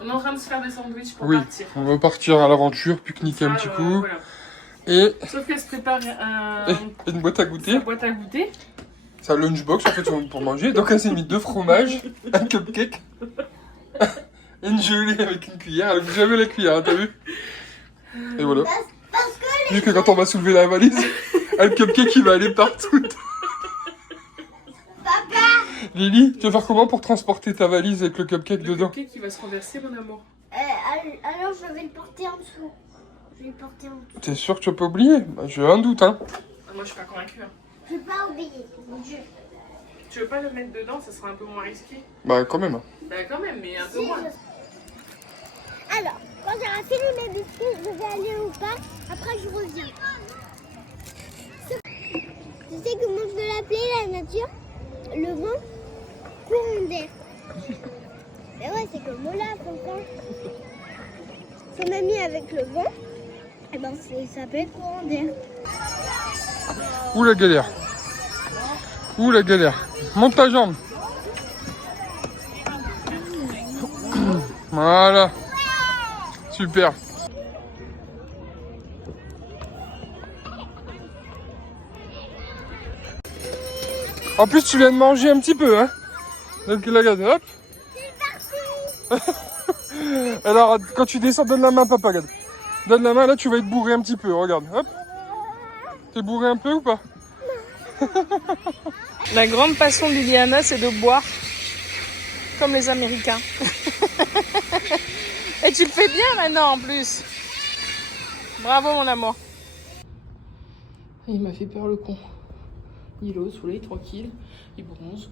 On est en train de se faire des sandwichs pour Oui, partir. on va partir à l'aventure, pique-niquer un petit coup. Voilà. Et Sauf qu'elle se prépare une boîte à goûter. sa boîte à goûter. Sa lunchbox en fait pour manger. Donc elle s'est mis 2 fromages, un cupcake et une gelée avec une cuillère. Elle ouvre jamais la cuillère, hein, t'as vu? Et voilà. Vu que quand on va soulever la valise, le cupcake il va aller partout. Lily, tu vas faire comment pour transporter ta valise avec le cupcake dedans? Le cupcake qui va se renverser, mon amour. Alors je vais le porter en dessous. Je vais le porter en dessous. T'es sûr que tu vas pas oublier? Bah, j'ai un doute, hein. Moi, je suis pas convaincue. Hein. Je vais pas oublier, mon Dieu. Tu veux pas le mettre dedans, ça sera un peu moins risqué. Bah quand même. Bah quand même, mais un peu moins. Alors, quand j'aurai fini mes biscuits, je vais aller au parc. Après, je reviens. Tu sais comment je vais l'appeler, la nature? Le vent courant d'air. Mais ouais, c'est comme là, pourquoi? Son ami avec le vent, et ben, ça s'appelle courant d'air. Ouh la galère. Ouh la galère. Monte ta jambe. Voilà. Super. En plus tu viens de manger un petit peu, hein. Donc la regarde, hop. Alors quand tu descends, donne la main papa, regarde. Donne la main, là tu vas être bourré un petit peu, regarde, hop. T'es bourré un peu ou pas? La grande passion de Liliana, c'est de boire comme les Américains. Et tu le fais bien maintenant en plus. Bravo mon amour. Il m'a fait peur le con. Il est au soleil tranquille, il bronze.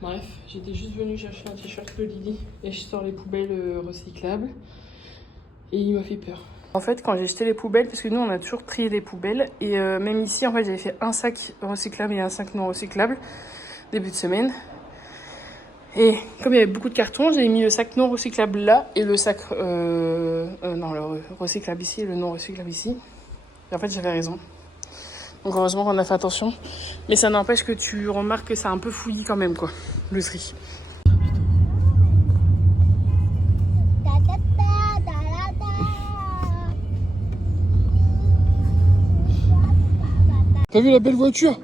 Bref, j'étais juste venue chercher un t-shirt de Lily et je sors les poubelles recyclables. Et il m'a fait peur. En fait, quand j'ai jeté les poubelles, parce que nous on a toujours trié les poubelles, et même ici en fait j'avais fait un sac recyclable et un sac non recyclable début de semaine. Et comme il y avait beaucoup de cartons, j'ai mis le sac non recyclable là et le sac non, le recyclable ici et le non recyclable ici. Et en fait j'avais raison. Donc heureusement qu'on a fait attention. Mais ça n'empêche que tu remarques que c'est un peu fouillis quand même quoi, le tri. T'as vu la belle voiture?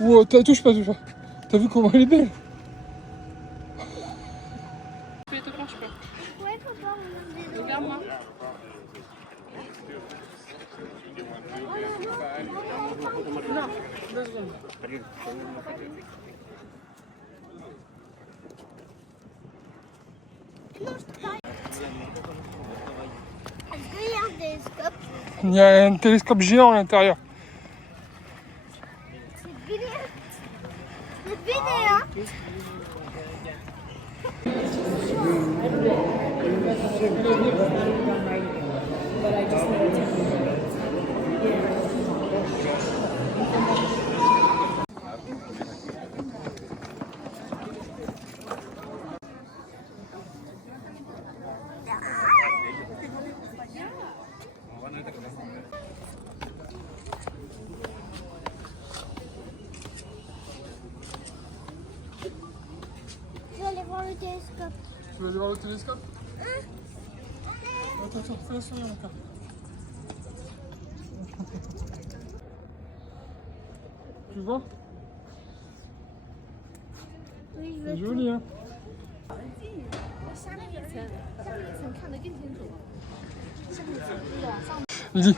Wow, touche pas. T'as vu comment elle est belle? Tu peux te pencher pas. Ouais, papa, on a Regarde-moi. Non, 2 secondes. Est-ce qu'il y a un télescope? Il y a un télescope géant à l'intérieur. C'est bien. C'est bien, hein? Je vais aller voir le télescope. Tu veux aller voir le télescope? Attends, fais la sourire encore. Tu vois? Oui, je C'est veux. joli, hein? Lydie,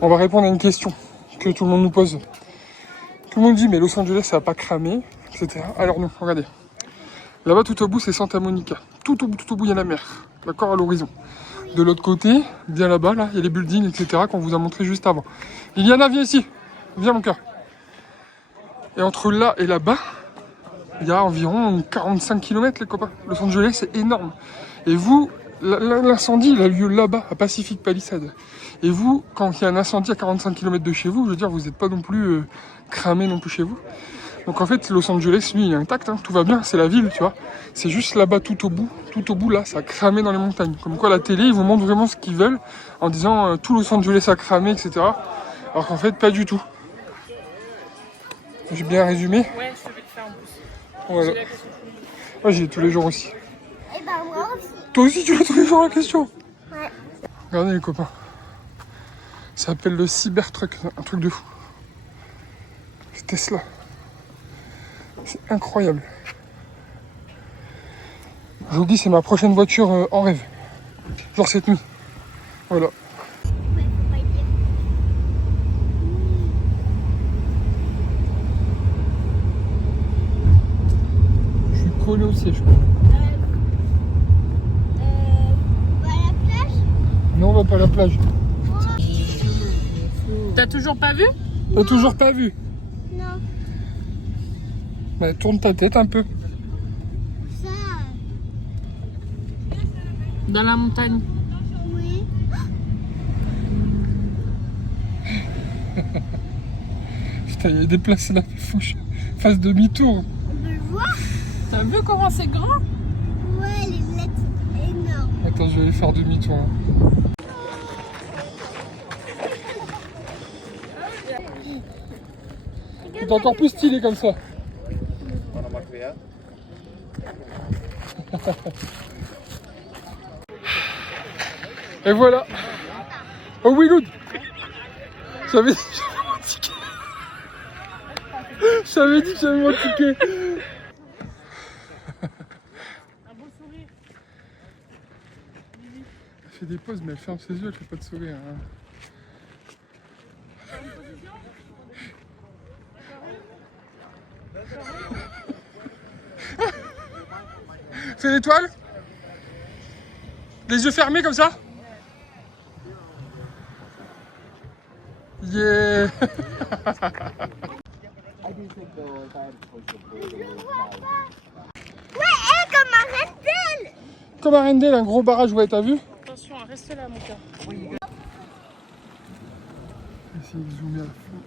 on va répondre à une question que tout le monde nous pose. Tout le monde dit, mais Los Angeles, ça va pas cramer, etc. Alors non, regardez. Là-bas, tout au bout, c'est Santa Monica. Tout au bout, il y a la mer. D'accord, à l'horizon. De l'autre côté, bien là-bas, là, il y a les buildings, etc. qu'on vous a montré juste avant. Liliana, viens ici. Viens, mon cœur. Et entre là et là-bas, il y a environ 45 km, les copains. Los Angeles, c'est énorme. Et vous, l'incendie, il a lieu là-bas, à Pacific Palisades. Et vous, quand il y a un incendie à 45 km de chez vous, je veux dire, vous n'êtes pas non plus cramé non plus chez vous. Donc en fait, Los Angeles, lui, il est intact, hein, tout va bien, c'est la ville, tu vois. C'est juste là-bas, tout au bout, là, ça a cramé dans les montagnes. Comme quoi, la télé, ils vous montrent vraiment ce qu'ils veulent, en disant tout Los Angeles a cramé, etc. Alors qu'en fait, pas du tout. J'ai bien résumé. Ouais, je te vais te faire en plus. Voilà. Moi, j'y ai tous les jours aussi. Et ben moi aussi. Toi aussi, tu vas tous les jours la question. Ouais. Regardez les copains. Ça s'appelle le Cybertruck, un truc de fou. C'est Tesla. C'est incroyable. Je vous dis, c'est ma prochaine voiture en rêve. Genre cette nuit. Voilà. Ouais, faut pas dire. Je suis collé au siège. On va à la plage? Non, on va pas à la plage. T'as toujours pas vu? T'as toujours pas vu? Non. Bah, tourne ta tête un peu. Ça, Dans la montagne. oui. Putain, il y a des places là, faut que je fasse demi-tour. On peut le voir? T'as vu comment c'est grand? Ouais, les lettres sont énormes. Attends, je vais aller faire demi-tour. Hein. C'est encore plus stylé comme ça. Et voilà. Oh oui, good. J'avais dit que j'avais mon ticket. J'avais dit que j'avais mon ticket. Un beau sourire. Elle fait des pauses, mais elle ferme ses yeux, elle fait pas de sourire. Hein. Fais l'étoile. Les yeux fermés comme ça. Yeah. Je le vois pas. Ouais, comme un reptile. Comme à Rendel, un gros barrage, ouais, t'as vu? Attention, reste là, mon cœur. Essayez de zoomer à fond.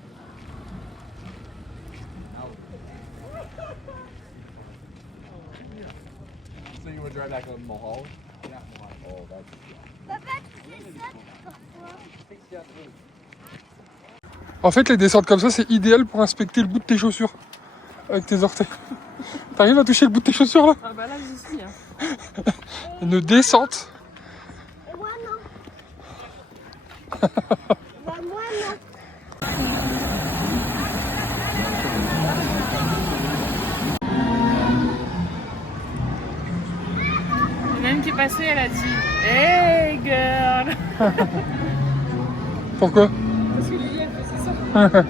So you want to drive back on Mulholland? Yeah. Oh, that's... Papa, tu fais ça pourquoi? En fait, les descentes comme ça, c'est idéal pour inspecter le bout de tes chaussures avec tes orteils. T'arrives à toucher le bout de tes chaussures là? Ah bah là, j'y suis. Hein. Une descente. Et moi non. Bah, moi non. Il y en a une qui est passée, elle a dit Hey girl. Pourquoi? Parce que Lily, elle faisait ça. Mario.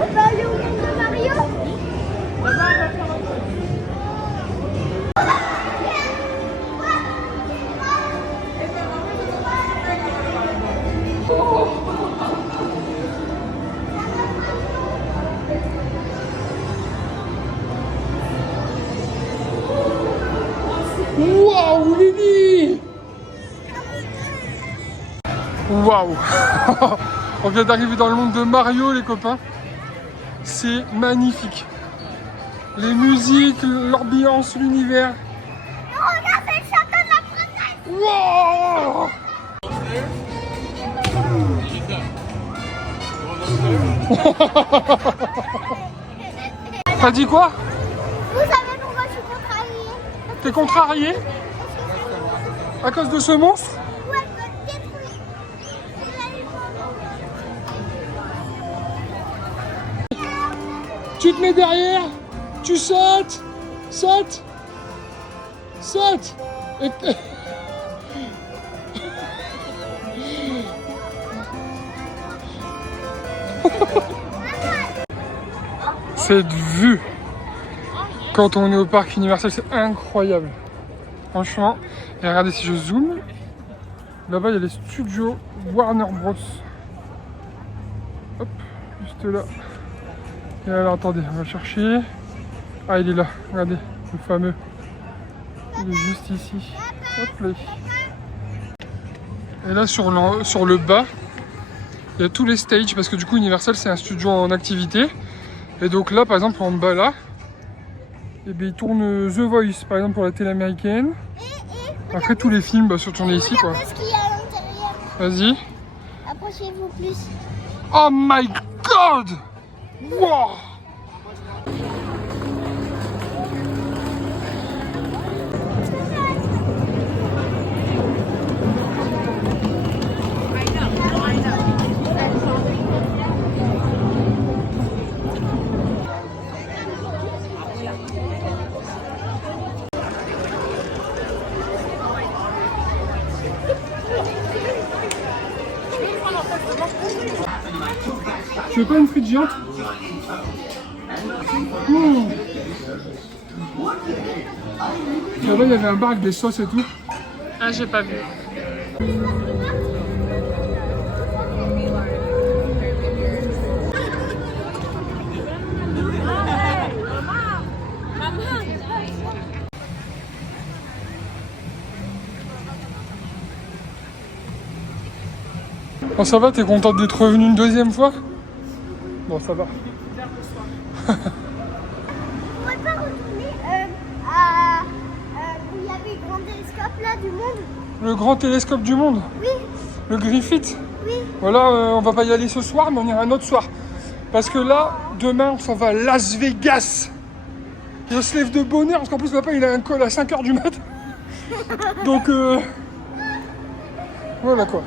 On va aller au monde de Mario. Waouh, Lily! Waouh! On vient d'arriver dans le monde de Mario, les copains. C'est magnifique. Les musiques, l'ambiance, l'univers. Regarde, c'est le château de la princesse. Waouh! T'as dit quoi? Vous savez pourquoi je suis contrariée? T'es contrarié? À cause de ce monstre? Ouais, me détruire. Vous allez voir. Tu te mets derrière, tu sautes, saute, saute. Et... Cette vue, quand on est au parc Universal, c'est incroyable. Franchement, et regardez si je zoome, là-bas il y a les studios Warner Bros. Hop, juste là. Et alors attendez, on va le chercher. Ah, il est là, regardez, le fameux. Il est juste ici. Hop là. Et là sur le bas, il y a tous les stages parce que du coup Universal c'est un studio en activité. Et donc là par exemple en bas là, et bien, il tourne The Voice par exemple pour la télé américaine. Après tous les films sont tournés ici quoi. Regardez ce qu'il y a à l'intérieur. Vas-y. Approchez-vous plus. Oh my god! Wow! Tu veux pas une frite géante? Mmh. Là-bas, il y avait un bar avec des sauces et tout. Ah, j'ai pas vu. Bon, ça va, t'es contente d'être revenue une deuxième fois? Bon, ça va. On pourrait pas retourner à où il y avait le grand télescope là du monde? Le grand télescope du monde? Oui, Le Griffith? oui. Voilà, on va pas y aller ce soir, mais on ira un autre soir. Parce que là, demain, on s'en va à Las Vegas. Et on se lève de bonne heure, parce qu'en plus, papa, il a un call à 5h du mat'. Donc, voilà quoi.